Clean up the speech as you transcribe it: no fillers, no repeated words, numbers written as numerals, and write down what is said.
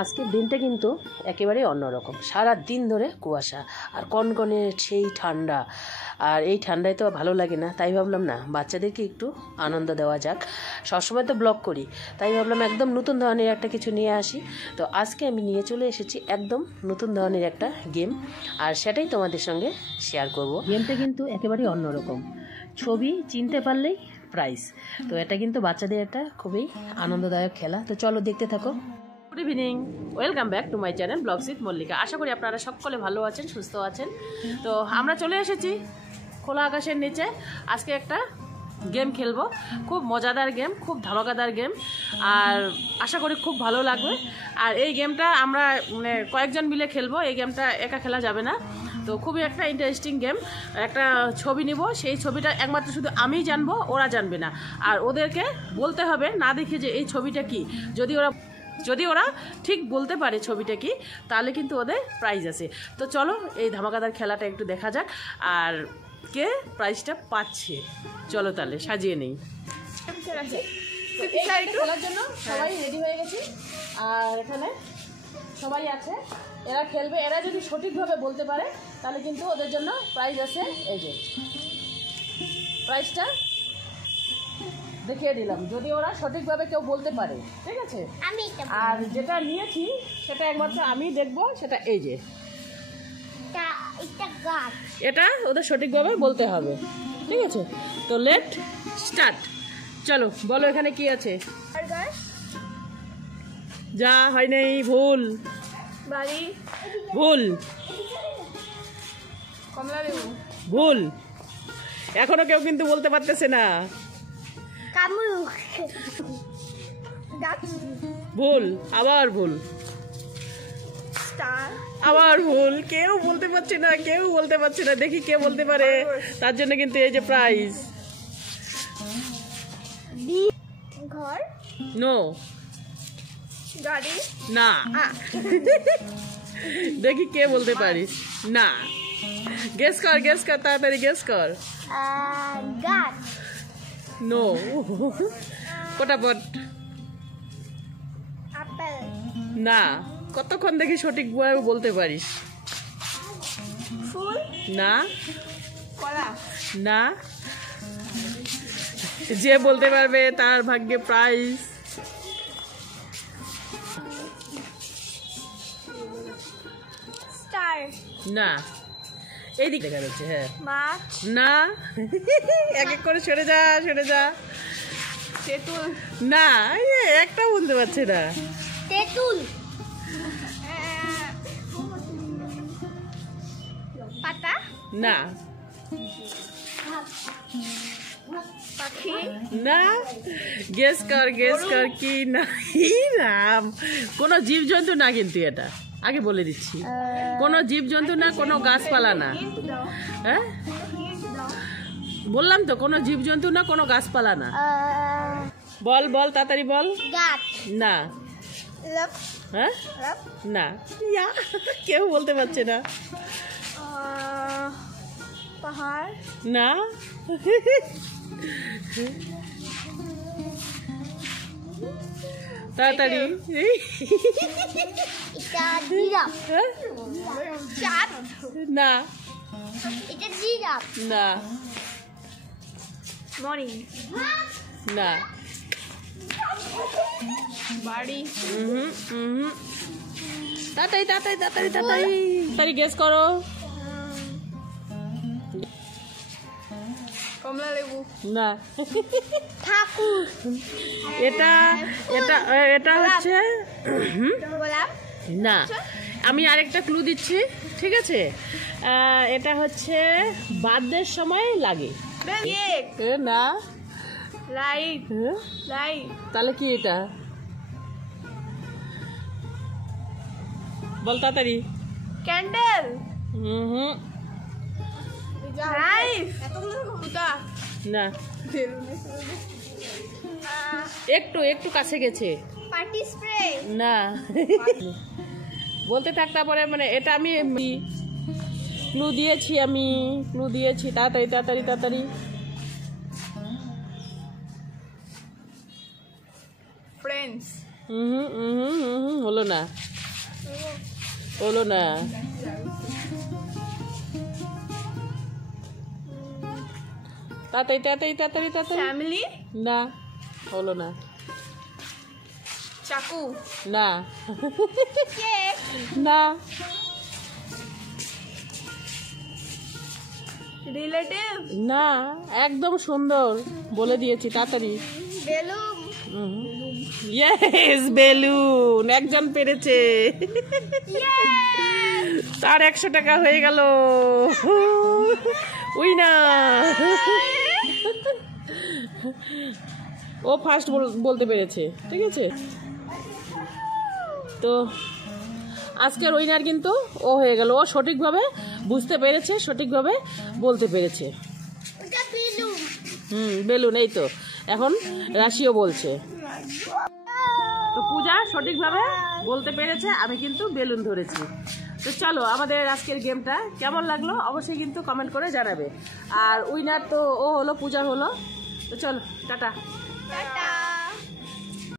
আজকের দিনটা কিন্তু একেবারেই অন্যরকম। সারা দিন ধরে কুয়াশা আর কনকনে সেই ঠান্ডা, আর এই ঠান্ডায় তো ভালো লাগে না, তাই ভাবলাম না বাচ্চাদেরকে একটু আনন্দ দেওয়া যাক। সবসময় তো ব্লগ করি, তাই ভাবলাম একদম নতুন ধরনের একটা কিছু নিয়ে আসি। তো আজকে আমি নিয়ে চলে এসেছি একদম নতুন ধরনের একটা গেম, আর সেটাই তোমাদের সঙ্গে শেয়ার করব। গেমটা কিন্তু একেবারেই অন্যরকম, ছবি চিনতে পারলেই প্রাইজ। তো এটা কিন্তু বাচ্চাদের একটা খুবই আনন্দদায়ক খেলা। তো চলো দেখতে থাকো। Good evening, welcome back to my channel blogs with Mallika. আশা করি আপনারা সকলে ভালো আছেন, সুস্থ আছেন। তো আমরা চলে এসেছি খোলা আকাশের নিচে। আজকে একটা গেম খেলবো, খুব মজাদার গেম, খুব ধামাকাদার গেম, আর আশা করি খুব ভালো লাগবে। আর এই গেমটা আমরা মানে কয়েকজন মিলে খেলবো, এই গেমটা একা খেলা যাবে না। তো খুবই একটা ইন্টারেস্টিং গেম। একটা ছবি নিব, সেই ছবিটা একমাত্র শুধু আমিই জানবো, ওরা জানবে না। আর ওদেরকে বলতে হবে না দেখে যে এই ছবিটা কি। যদি ওরা ঠিক বলতে পারে ছবিটা কি, তাহলে কিন্তু ওদের প্রাইজ আছে। তো চলো এই ধামাকাদার খেলাটা একটু দেখা যাক, আর কে প্রাইজটা পাচ্ছে। চলো তাহলে সাজিয়ে নেই। খেলার জন্য সবাই রেডি হয়ে গেছি, আর এখানে সবাই আছে, এরা খেলবে। এরা যদি সঠিকভাবে বলতে পারে তাহলে কিন্তু ওদের জন্য প্রাইজ আছে। এই যে প্রাইজটা দেখিয়ে দিলাম, যদি ওরা সঠিকভাবে কেউ বলতে পারে, ঠিক আছে। আর যেটা নিয়েছি সেটা একমাত্র আমি দেখবো, সেটা এই যে এটা ওদের সঠিকভাবে বলতে হবে, ঠিক আছে। তো লেট স্টার্ট। চলো বলো এখানে কি আছে। যা হয় নাই, ভুল বাড়ি, ভুল কমলা লেবু, ভুল। এখনো কেউ কিন্তু বলতে পারতেছে না। ভুল, আবার ভুল, আবার ভুল। কেউ বলতে পারছে না, কেউ বলতে পারছে না। দেখি কে বলতে পারে, তার জন্য কিন্তু এই যে প্রাইজ। ঘর, নো, গাড়ি, না। দেখি কে বলতে পারিস। না, গেস কর, গেস কর, তাড়াতাড়ি গেস কর। গাছ, নো। পটাপট। আপেল, না। কতক্ষণ দেখি সঠিক বলতে পারিস। ফুল, না, কলা, না। যে বলতে পারবে তার ভাগ্যে প্রাইজ। স্টার, না, এইদিকে দেখা যাচ্ছে। হ্যাঁ, মাছ, না। এক এক করে সরে যা, সরে যা। তেঁতুল, না, একটা বলতে পারছে না। তেঁতুল, পাতা, না, পাখি, না। গেস কর, গেস কর। কি না, রাম। কোনো জীবজন্তু না কিন্তু, এটা আগে বলে দিচ্ছি। কোনো জীবজন্তু না, কোনো গাছপালা না। হ্যাঁ, বললাম তো, কোনো জীবজন্তু না, কোনো গাছপালা না। বল বল, তাড়াতাড়ি বল। গাছ, না। হ্যাঁ, না। ইয়া, কেউ বলতে পারছে না। পাহাড়, না। তাড়াতাড়ি। এটা জিরাফ, চাঁদ, না, এটা জিরাফ, না, মর্নিং, না। বাড়ি, তাড়াতাড়ি তাড়াতাড়ি তাড়াতাড়ি তাড়াতাড়ি তাড়াতাড়ি গেস করো। কমলা লেবু, না। ঠাকুর, এটা এটা এটা হচ্ছে গোলাপ, না। আমি আরেকটা ক্লু দিচ্ছি, ঠিক আছে। এটা হচ্ছে বার্থডের সময় লাগে। কেক, না। লাইট, লাইট, তাহলে কি এটা? বল তাড়াতাড়ি। ক্যান্ডেল, নাইফ, না। একটু একটু কাছে গেছে। পার্টি স্প্রে, না। বলতে থাক, তারপরে মানে এটা আমি ক্লু দিয়েছি, আমি ক্লু দিয়েছি। তাড়াতাড়ি তাড়াতাড়ি তাড়াতাড়ি। ফ্রেন্ডস, হলো না, হলো না। তাড়াতাড়ি তাড়াতাড়ি তাড়াতাড়ি তাড়াতাড়ি। ফ্যামিলি। না, হলো না। চাকু। না কেক। না। রিলেটিভ। না, একদম সুন্দর বলে দিয়েছি, তাড়াতাড়ি। বেলুন। Yes, balloon. একজন পেরেছে, তার 100 টাকা হয়ে গেল। উইনার। ও ফার্স্ট বলতে পেরেছে, ঠিক আছে। তো আজকের উইনার কিন্তু ও হয়ে গেল। ও সঠিকভাবে বুঝতে পেরেছে, সঠিকভাবে বলতে পেরেছে। বেলুন। এই তো এখন রাশিও বলছে। তো পূজা সঠিকভাবে বলতে পেরেছে, আমি কিন্তু বেলুন ধরেছি। তো চলো, আমাদের আজকের গেমটা কেমন লাগলো অবশ্যই কিন্তু কমেন্ট করে জানাবে। আর উইনার তো ও হলো, পূজা হলো। তো চলো, টাটা। টাটা।